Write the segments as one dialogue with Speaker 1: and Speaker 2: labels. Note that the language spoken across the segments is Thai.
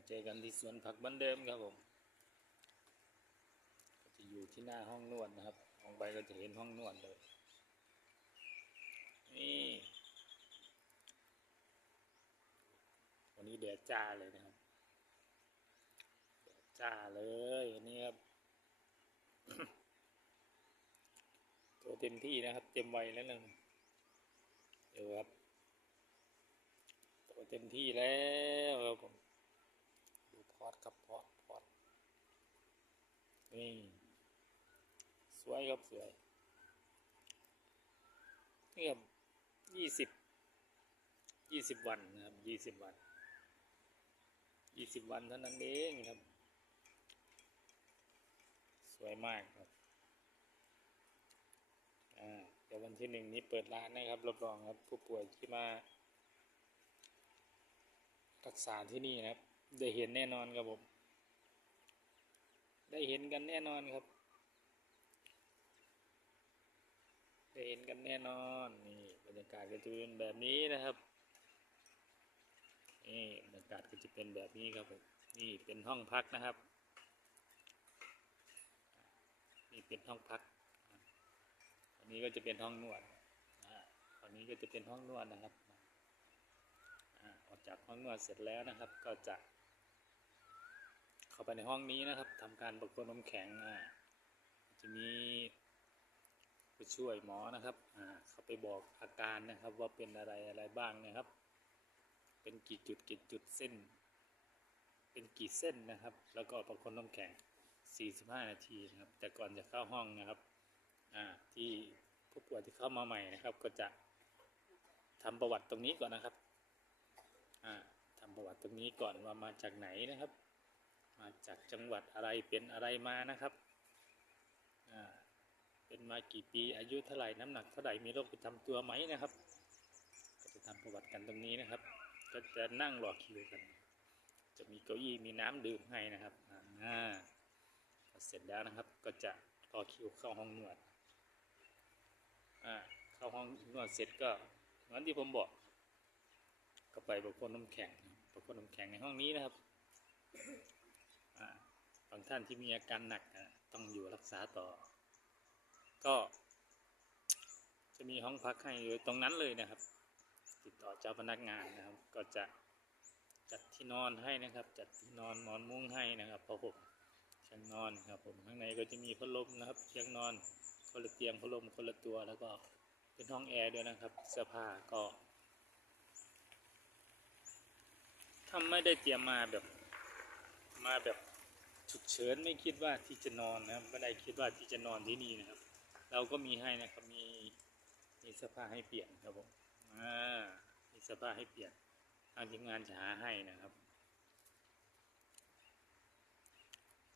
Speaker 1: มาเจอกันที่สวนผักบ้านเดิมครับผมก็จะอยู่ที่หน้าห้องนวดนะครับมองไปก็จะเห็นห้องนวดเลย นี่วันนี้แดดจ้าเลยนะครับแดดจ้าเลยวันนี้ครับตัวเต็มที่นะครับ เต็มไวแล้วนึงเดี๋ยวครับตัวเต็มที่แล้วครับผม พอดครับพอดพอดนี่สวยครับสวยนี่ครับยี่สิบยี่สิบวันนะครับยี่สิบวันยี่สิบวันเท่านั้นเองครับ สวยมากครับอ่าเดี๋ยววันที่หนึ่งนี้เปิดร้านนะครับรับรองครับผู้ป่วยที่มารักษาที่นี่นะครับ ได้เห็นแน่นอนครับผม ได้เห็นกันแน่นอนครับ ได้เห็นกันแน่นอนนี่บรรยากาศก็จะเป็นแบบนี้นะครับนี่บรรยากาศก็จะเป็นแบบนี้ครับผมนี่เป็นห้องพักนะครับ นี่เป็นห้องพักอันนี้ก็จะเป็นห้องนวดอันนี้ก็จะเป็นห้องนวดนะครับออกจากห้องนวดเสร็จแล้วนะครับ ก็จะ เข้าไปในห้องนี้นะครับทำการประกวดน้ำแข็งอ่าจะมีผู้ช่วยหมอนะครับอ่าเขาไปบอกอาการนะครับว่าเป็นอะไรอะไรบ้างนะครับ เป็นกี่จุดกี่จุดเส้น เป็นกี่เส้นนะครับ แล้วก็ประคบน้ำแข็ง 45 นาทีนะครับ แต่ก่อนจะเข้าห้องนะครับอ่าที่ผู้ป่วยที่เข้ามาใหม่นะครับ ก็จะทำประวัติตรงนี้ก่อนนะครับอ่าทำประวัติตรงนี้ก่อนว่ามาจากไหนนะครับ มาจากจังหวัดอะไรเป็นอะไรมานะครับเป็นมากี่ปีอายุเท่าไหร่น้ำหนักเท่าไหร่มีโรคประจำตัวไหมนะครับ ก็จะทำประวัติกันตรงนี้นะครับ ก็จะนั่งรอคิวกัน จะมีเก้าอี้มีน้ำดื่มให้นะครับอ่าเสร็จแล้วนะครับก็จะรอคิวเข้าห้องนวดอ่าเข้าห้องนวดเสร็จก็เหมือนที่ผมบอกก็ไปประคนน้ำแข็งประคนน้ำแข็งในห้องนี้นะครับ บางท่านที่มีอาการหนักต้องอยู่รักษาต่อ ก็จะมีห้องพักให้อยู่ตรงนั้นเลยนะครับ ติดต่อเจ้าพนักงานนะครับ ก็จะจัดที่นอนให้นะครับ จัดที่นอนหมอนมุ้งให้นะครับพอผมเตียงนอนครับผมข้างในก็จะมีพัดลมนะครับเตียงนอนคนละเตียงพัดลมคนละตัวแล้วก็เป็นห้องแอร์ด้วยนะครับเสื้อผ้าก็ถ้าไม่ได้เตรียมมาแบบมาแบบ ฉุกเฉินไม่คิดว่าที่จะนอนนะครับไม่ได้คิดว่าที่จะนอนที่นี่นะครับ เราก็มีให้นะครับมีมีเสื้อผ้าให้เปลี่ยนครับผมอ่ามีเสื้อผ้าให้เปลี่ยนทางทีมงานจะหาให้นะครับ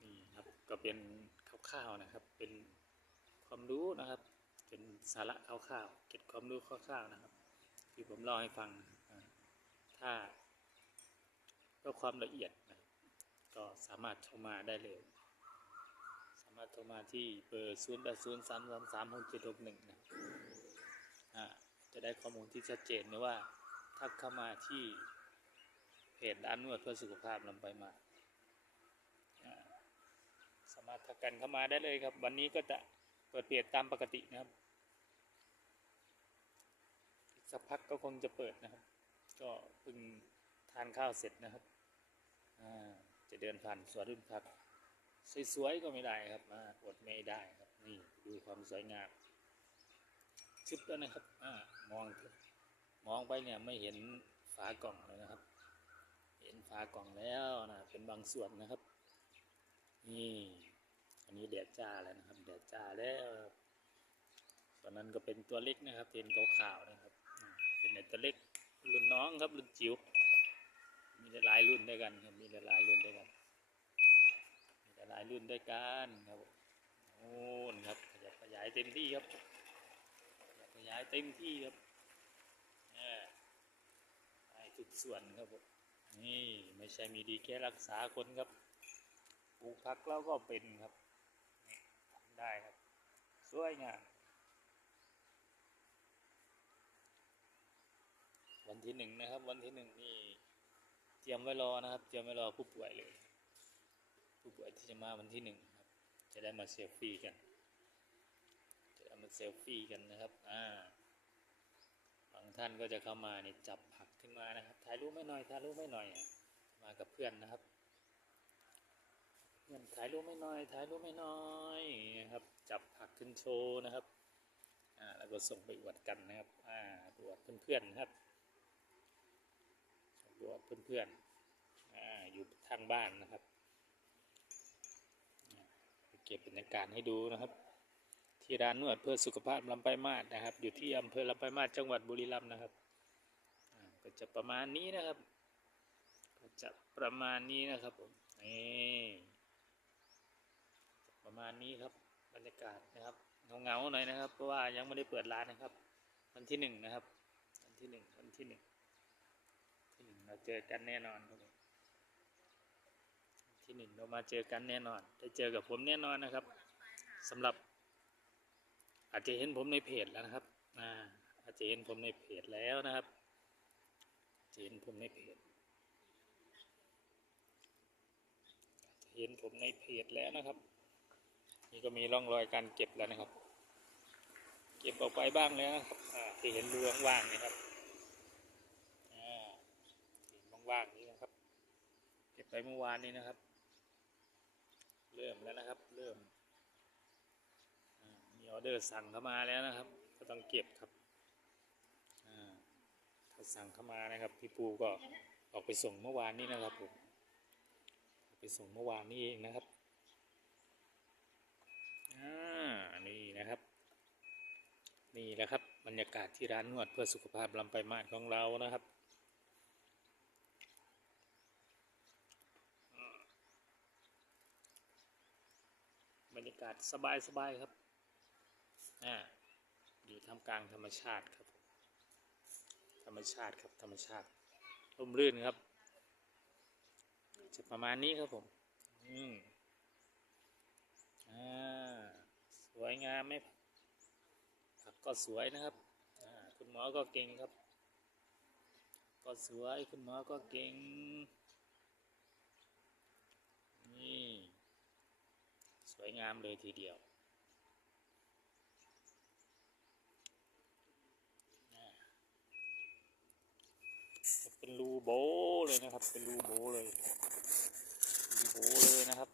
Speaker 1: นี่ครับก็เป็นคร่าวๆนะครับ เป็นความรู้นะครับ เป็นสาระคร่าวๆเก็บความรู้คร่าวๆนะครับที่ผมเล่าให้ฟังถ้าเพื่อความละเอียด ก็สามารถเข้ามาได้เลย สามารถโทรมาที่เบอร์0 8 0 3 3 3 6 7 6 1นะอ่าจะได้ข้อมูลที่ชัดเจนนะว่าทักเข้ามาที่เพจร้านนวดเพื่อสุขภาพลำไปมาอ่าสามารถทักกันเข้ามาได้เลยครับ วันนี้ก็จะเปิดเพจตามปกตินะครับอีกสักพักก็คงจะเปิดนะครับ ก็เพิ่งทานข้าวเสร็จนะครับอ่า จะเดินผ่านสวนรุ่นพักสวยๆก็ไม่ได้ครับมาอดไม่ได้ครับ นี่ดูความสวยงามชึบแล้วนะครับอ่ามองมองไปเนี่ยไม่เห็นฝากล่องเลยนะครับ เห็นฝากล่องแล้วนะเป็นบางส่วนนะครับ นี่อันนี้แดดจ้าแล้วนะครับแดดจ้าแล้วส่วนนั้นก็เป็นตัวเล็กนะครับเห็นขาวๆนะครับ เป็นแต่ตัวเล็กรุ่นน้องครับรุ่นจิ๋ว มีหลายรุ่นด้วยกันครับมีหลายรุ่นด้วยกันมีหลายรุ่นด้วยกันครับโอ้นครับขยับขยายเต็มที่ครับขยับขยายเต็มที่ครับเนี่ไปทุกส่วนครับผมนี่ไม่ใช่มีดีแค่รักษาคนครับปลูกผักแล้วก็เป็นครับทำได้ครับสวยงามวันที่หนึ่งนะครับ วันที่หนึ่งนี่ เตรียมไว้รอนะครับ เตรียมไว้รอผู้ป่วยเลย ผู้ป่วยที่จะมาวันที่หนึ่งครับ จะได้มาเซลฟี่กัน จะได้มาเซลฟี่กันนะครับ อ่า บางท่านก็จะเข้ามาเนี่จับผักขึ้นมานะครับ ถ่ายรูปไม่หน่อย ถ่ายรูปไม่หน่อย มากับเพื่อนนะครับ เพื่อนถ่ายรูปไม่หน่อย ถ่ายรูปไม่หน่อยนะครับ จับผักขึ้นโชว์นะครับ อ่า แล้วก็ส่งไปอวดกันนะครับ อ่าอวดเพื่อนๆนะครับ วดเพื่อนๆออยู่ทางบ้านนะครับเก็บบรรยากาศให้ดูนะครับ ที่ร้านนวดเพื่อสุขภาพลำไปลายมาศนะครับ อยู่ที่อำเภอลำไปลายมาศจังหวัดบุรีรัมย์นะครับก็จะประมาณนี้นะครับก็จะประมาณนี้นะครับผมนี่ประมาณนี้ครับบรรยากาศนะครับเงาๆหน่อยนะครับ เพราะว่ายังไม่ได้เปิดร้านนะครับ วันที่หนึ่งนะครับ วันที่หนึ่งวันที่หนึ่ง เราเจอกันแน่นอนครับผมที่หนึ่งเรามาเจอกันแน่นอนได้เจอกับผมแน่นอนนะครับสำหรับ อาจจะเห็นผมในเพจแล้วนะครับอ่าอาจจะเห็นผมในเพจแล้วนะครับจะเห็นผมในเพจเห็นผมในเพจแล้วนะครับ นี่ก็มีร่องรอยการเก็บแล้วนะครับ เก็บออกไปบ้างแล้วนะครับที่เห็นรูว่างๆนี่ครับอ่า เห็นว่างนี้นะครับ เก็บไปเมื่อวานนี้นะครับ เริ่มแล้วนะครับ เริ่มมีออเดอร์สั่งเข้ามาแล้วนะครับ ก็ต้องเก็บครับถ้าสั่งเข้ามานะครับ พี่ปูก็ออกไปส่งเมื่อวานนี้นะครับผมไปส่งเมื่อวานนี้เองนะครับอ่านี่นะครับ นี่แหละครับบรรยากาศที่ร้านนวดเพื่อสุขภาพลำไปลายมาศของเรานะครับ บรรยากาศสบายๆครับ อ่า อยู่ท่ามกลางธรรมชาติครับ ธรรมชาติครับ ธรรมชาติร่มรื่นครับ จะประมาณนี้ครับผม อืม อ่า สวยงามไหมผักก็สวยนะครับ อ่า คุณหมอก็เก่งครับ ก็สวย คุณหมอก็เก่ง นี่ วยงามเลยทีเดียว เป็นรูโบเลยนะครับ เป็นรูโบเลยรูโบเลยนะครับ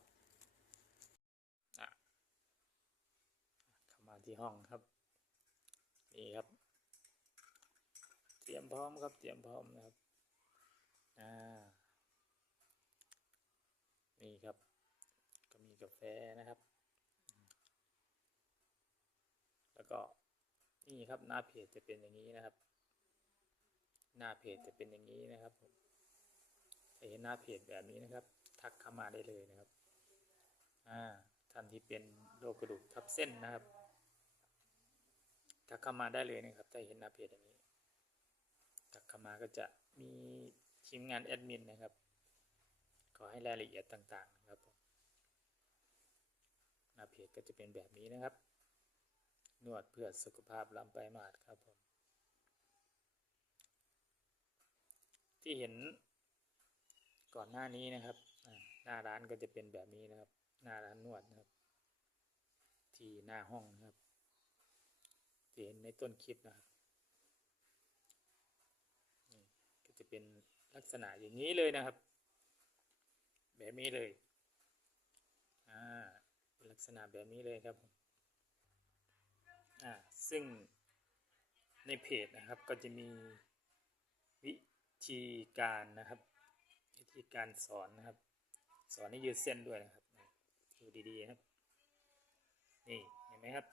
Speaker 1: เข้ามาที่ห้องครับ นี่ครับ เตรียมพร้อมครับ เตรียมพร้อมนะครับ อ่า นี่ครับ กาแฟนะครับ แล้วก็นี่ครับหน้าเพจจะเป็นอย่างนี้นะครับ หน้าเพจจะเป็นอย่างนี้นะครับผมถ้าเห็นหน้าเพจแบบนี้นะครับ ทักเข้ามาได้เลยนะครับอ่าท่านที่เป็นโรคกระดูกทับเส้นนะครับ ทักเข้ามาได้เลยนะครับถ้าเห็นหน้าเพจอย่างนี้ ทักเข้ามาก็จะมีทีมงานแอดมินนะครับ ขอให้รายละเอียดต่างๆนะครับผม หน้าเพจก็จะเป็นแบบนี้นะครับ นวดเพื่อสุขภาพลำไปมาศครับผมที่เห็นก่อนหน้านี้นะครับหน้าร้านก็จะเป็นแบบนี้นะครับ หน้าร้านนวดนะครับ ที่หน้าห้องนะครับที่เห็นในต้นคลิปนะครับก็จะเป็นลักษณะอย่างนี้เลยนะครับ แบบนี้เลย กษณะแบบนี้เลยครับผมอ่าซึ่งในเพจนะครับก็จะมีวิธีการนะครับวิธีการสอนนะครับ สอนให้ยืดเส้นด้วยนะครับดูดีๆนะครับนี่เห็นไหมครับ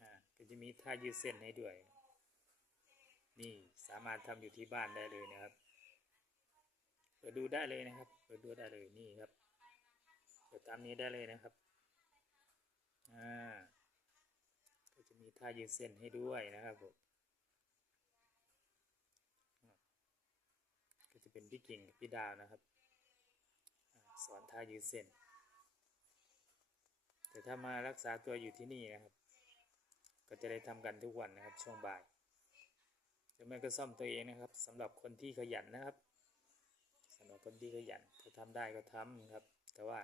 Speaker 1: อ่าก็จะมีท่ายืดเส้นให้ด้วย นี่สามารถทำอยู่ที่บ้านได้เลยนะครับเปิดดูได้เลยนะครับเปิดดูได้เลยนี่ครับ เปิดตามนี้ได้เลยนะครับ อ่า ก็จะมีท่ายืดเส้นให้ด้วยนะครับผมก็จะเป็นพี่กิ่งกับพี่ดาวนะครับอสอนท่ายืดเส้น แต่ถ้ามารักษาตัวอยู่ที่นี่นะครับ ก็จะได้ทำกันทุกวันนะครับช่วงบ่ายหรือไม่ก็ซ่อมตัวเองนะครับสำหรับคนที่ขยันนะครับสำหรับคนที่ขยันถ้าทำได้ก็ทำครับ แต่ว่า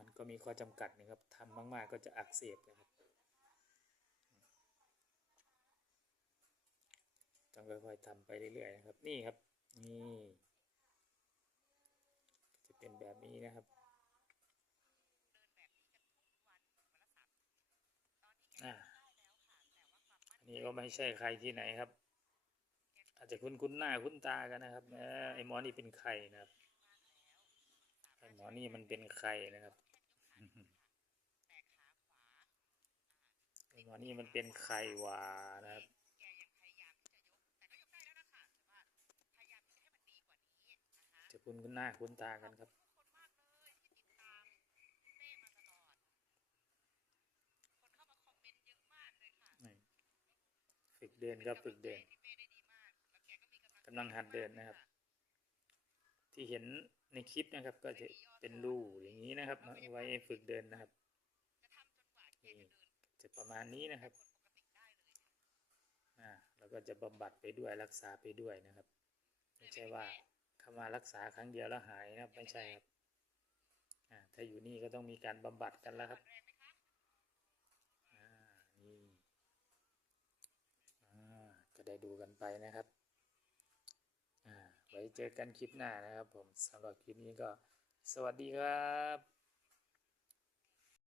Speaker 1: มันก็มีข้อจำกัดนะครับทำมาก ๆ ก็จะอักเสบนะครับต้องค่อยๆทำไปเรื่อย ๆ นะครับ นี่ครับ นี่ จะเป็นแบบนี้นะครับอ่าอันนี้ก็ไม่ใช่ใครที่ไหนครับ อาจจะคุ้นคุ้นๆหน้าคุ้นตากันนะครับเออไอหมอนี่เป็นใครนะครับไอหมอนี่มันเป็นใครนะครับ ไอหมอนี่มันเป็นใครวะนะครับจะคุ้นคุ้นหน้าคุ้นตากันครับนี่ฝึกเดินครับฝึกเดินกำลังหัดเดินนะครับ ที่เห็นในคลิปนะครับ ก็จะเป็นรูอย่างนี้นะครับเอาไว้ฝึกเดินนะครับจะประมาณนี้นะครับอ่าแล้วก็จะบำบัดไปด้วยรักษาไปด้วยนะครับ ไม่ใช่ว่าเข้ามารักษาครั้งเดียวแล้วหายนะครับไม่ใช่ครับอ่าถ้าอยู่นี่ก็ต้องมีการบำบัดกันแล้วครับอ่านี่อ่าก็ได้ดูกันไปนะครับ ไว้เจอกันคลิปหน้านะครับผมสำหรับคลิปนี้ก็สวัสดีครับ